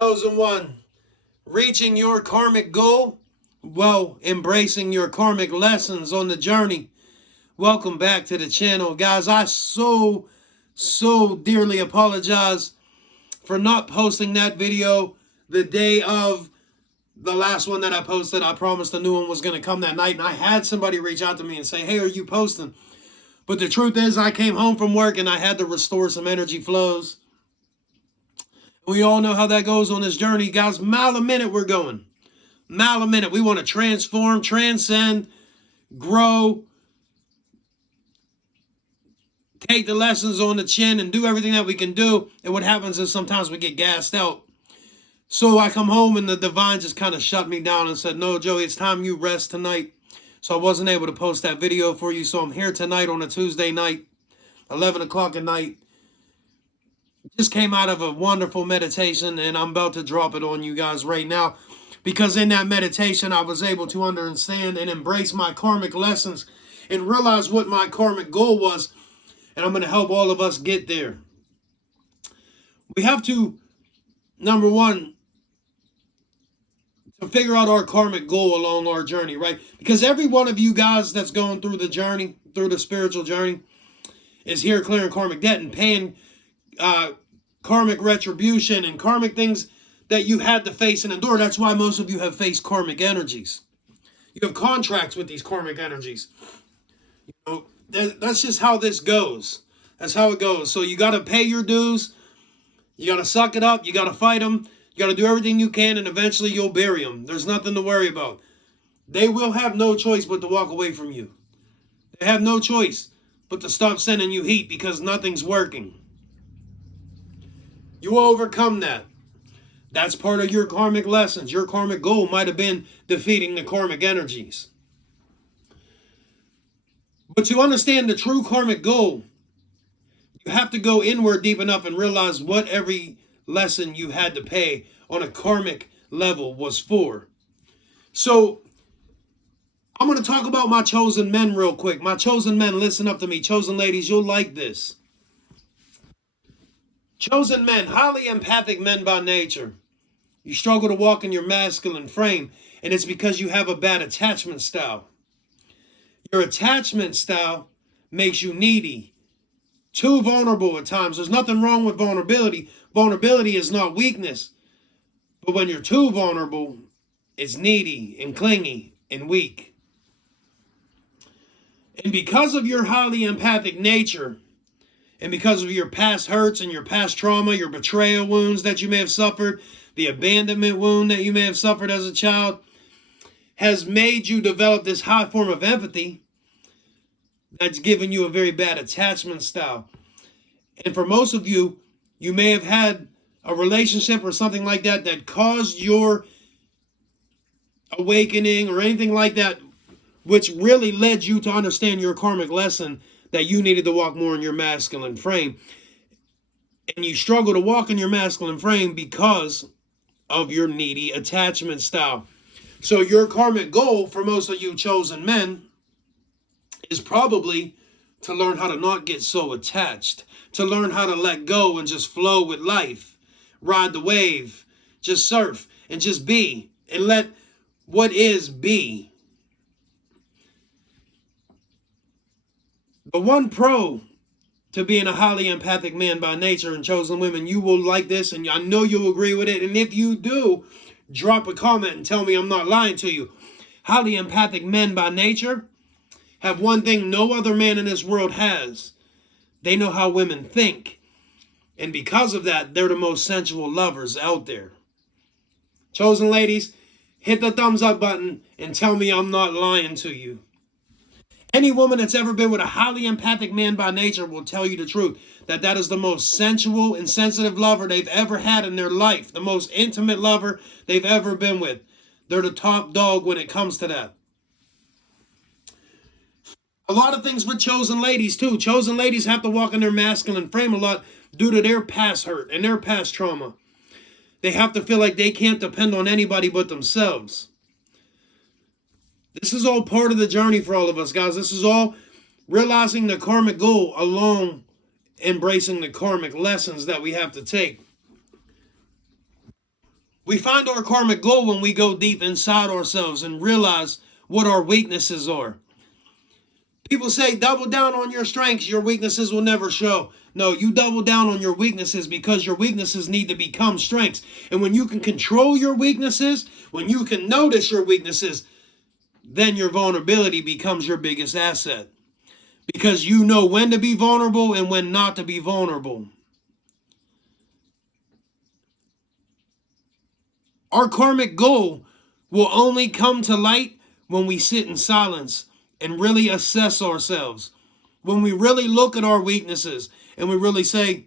Chosen one, reaching your karmic goal? Well, embracing your karmic lessons on the journey. Welcome back to the channel. Guys, I so dearly apologize for not posting that video the day of the last one that I posted. I promised a new one was going to come that night, and I had somebody reach out to me and say, hey, are you posting? But the truth is, I came home from work and I had to restore some energy flows. We all know how that goes on this journey, guys. Mile a minute we're going. Mile a minute. We want to transform, transcend, grow, take the lessons on the chin and do everything that we can do. And what happens is sometimes we get gassed out. So I come home and the divine just kind of shut me down and said, no, Joey, it's time you rest tonight. So I wasn't able to post that video for you. So I'm here tonight on a Tuesday night, 11 o'clock at night. Just came out of a wonderful meditation, and I'm about to drop it on you guys right now, because in that meditation I was able to understand and embrace my karmic lessons and realize what my karmic goal was, and I'm going to help all of us get there. We have to, number one, to figure out our karmic goal along our journey, right? Because every one of you guys that's going through the journey, through the spiritual journey, is here clearing karmic debt and paying karmic retribution and karmic things that you had to face and endure. That's why most of you have faced karmic energies. You have contracts with these karmic energies. You know, that's just how this goes. That's how it goes. So you got to pay your dues. You got to suck it up. You got to fight them. You got to do everything you can, and eventually you'll bury them. There's nothing to worry about. They will have no choice but to walk away from you. They have no choice but to stop sending you heat because nothing's working. You will overcome that. That's part of your karmic lessons. Your karmic goal might have been defeating the karmic energies. But to understand the true karmic goal, you have to go inward deep enough and realize what every lesson you had to pay on a karmic level was for. So I'm going to talk about my chosen men real quick. My chosen men, listen up to me. Chosen ladies, you'll like this. Chosen men, highly empathic men by nature. You struggle to walk in your masculine frame, and it's because you have a bad attachment style. Your attachment style makes you needy, too vulnerable at times. There's nothing wrong with vulnerability. Vulnerability is not weakness. But when you're too vulnerable, it's needy and clingy and weak. And because of your highly empathic nature, and because of your past hurts and your past trauma, your betrayal wounds that you may have suffered, the abandonment wound that you may have suffered as a child, has made you develop this high form of empathy that's given you a very bad attachment style. And for most of you, you may have had a relationship or something like that that caused your awakening or anything like that, which really led you to understand your karmic lesson that you needed to walk more in your masculine frame. And you struggle to walk in your masculine frame because of your needy attachment style. So your karmic goal for most of you chosen men is probably to learn how to not get so attached, to learn how to let go and just flow with life, ride the wave, just surf and just be, and let what is be. The one pro to being a highly empathic man by nature and chosen women, you will like this, and I know you'll agree with it. And if you do, drop a comment and tell me I'm not lying to you. Highly empathic men by nature have one thing no other man in this world has. They know how women think. And because of that, they're the most sensual lovers out there. Chosen ladies, hit the thumbs up button and tell me I'm not lying to you. Any woman that's ever been with a highly empathic man by nature will tell you the truth, that is the most sensual and sensitive lover they've ever had in their life, the most intimate lover they've ever been with. They're the top dog when it comes to that. A lot of things with chosen ladies too. Chosen ladies have to walk in their masculine frame a lot due to their past hurt and their past trauma. They have to feel like they can't depend on anybody but themselves. This is all part of the journey for all of us, guys. This is all realizing the karmic goal along embracing the karmic lessons that we have to take. We find our karmic goal when we go deep inside ourselves and realize what our weaknesses are. People say double down on your strengths, your weaknesses will never show. No, you double down on your weaknesses because your weaknesses need to become strengths. And when you can control your weaknesses, when you can notice your weaknesses, then your vulnerability becomes your biggest asset. Because you know when to be vulnerable and when not to be vulnerable. Our karmic goal will only come to light when we sit in silence and really assess ourselves. When we really look at our weaknesses and we really say,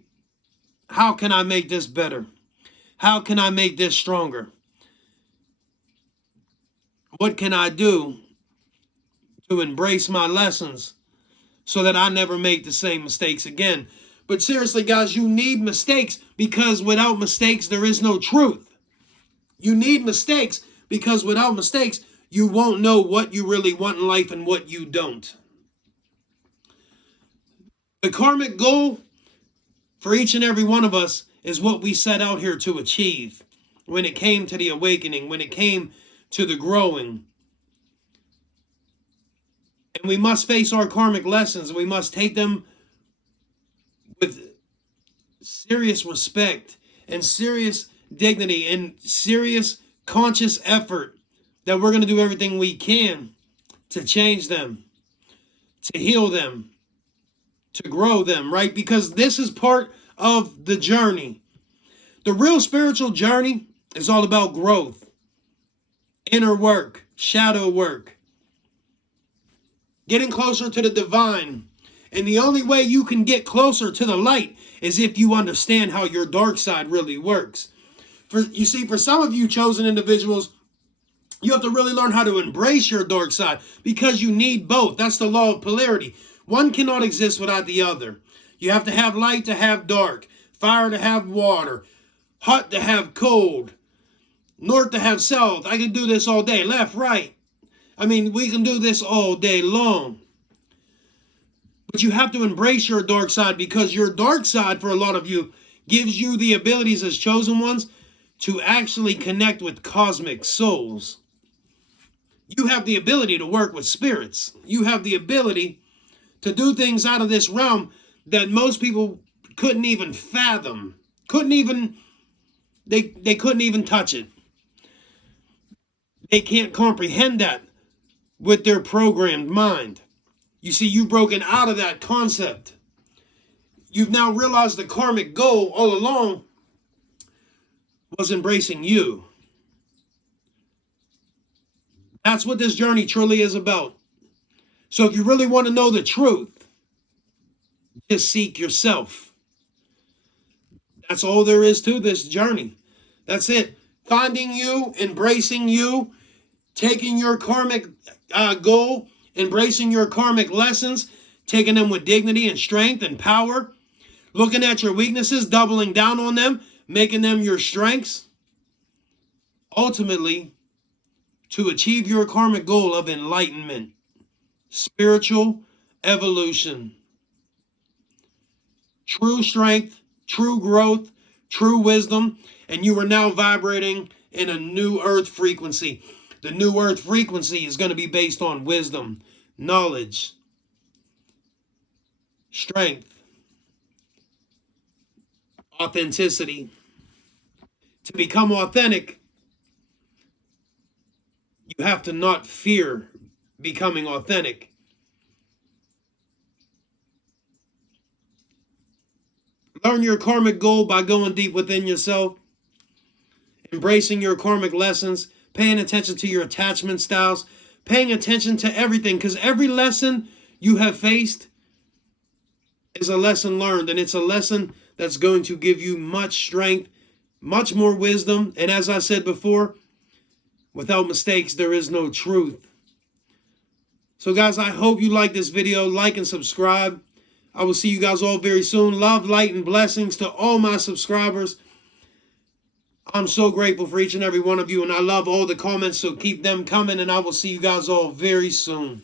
how can I make this better? How can I make this stronger? What can I do to embrace my lessons so that I never make the same mistakes again? But seriously, guys, you need mistakes because without mistakes, there is no truth. You need mistakes because without mistakes, you won't know what you really want in life and what you don't. The karmic goal for each and every one of us is what we set out here to achieve when it came to the awakening, when it came to the growing. And we must face our karmic lessons. We must take them with serious respect and serious dignity and serious conscious effort that we're going to do everything we can to change them, to heal them, to grow them, right? Because this is part of the journey. The real spiritual journey is all about growth, inner work, shadow work, getting closer to the divine. And the only way you can get closer to the light is if you understand how your dark side really works. You see, for some of you chosen individuals, you have to really learn how to embrace your dark side because you need both. That's the law of polarity. One cannot exist without the other. You have to have light to have dark, fire to have water, hot to have cold, north to have south. I can do this all day, left, right. I mean, we can do this all day long. But you have to embrace your dark side because your dark side, for a lot of you, gives you the abilities as chosen ones to actually connect with cosmic souls. You have the ability to work with spirits. You have the ability to do things out of this realm that most people couldn't even fathom. They couldn't even touch it. They can't comprehend that with their programmed mind. You see, you've broken out of that concept. You've now realized the karmic goal all along was embracing you. That's what this journey truly is about. So if you really want to know the truth, just seek yourself. That's all there is to this journey. That's it. Finding you, embracing you, taking your karmic goal, embracing your karmic lessons, taking them with dignity and strength and power, looking at your weaknesses, doubling down on them, making them your strengths. Ultimately, to achieve your karmic goal of enlightenment, spiritual evolution, true strength, true growth, true wisdom, and you are now vibrating in a new earth frequency. The new earth frequency is going to be based on wisdom, knowledge, strength, authenticity. To become authentic, you have to not fear becoming authentic. Learn your karmic goal by going deep within yourself, embracing your karmic lessons, paying attention to your attachment styles, paying attention to everything, because every lesson you have faced is a lesson learned, and it's a lesson that's going to give you much strength, much more wisdom, and as I said before, without mistakes, there is no truth. So guys, I hope you like this video. Like and subscribe. I will see you guys all very soon. Love, light, and blessings to all my subscribers. I'm so grateful for each and every one of you, and I love all the comments, so keep them coming, and I will see you guys all very soon.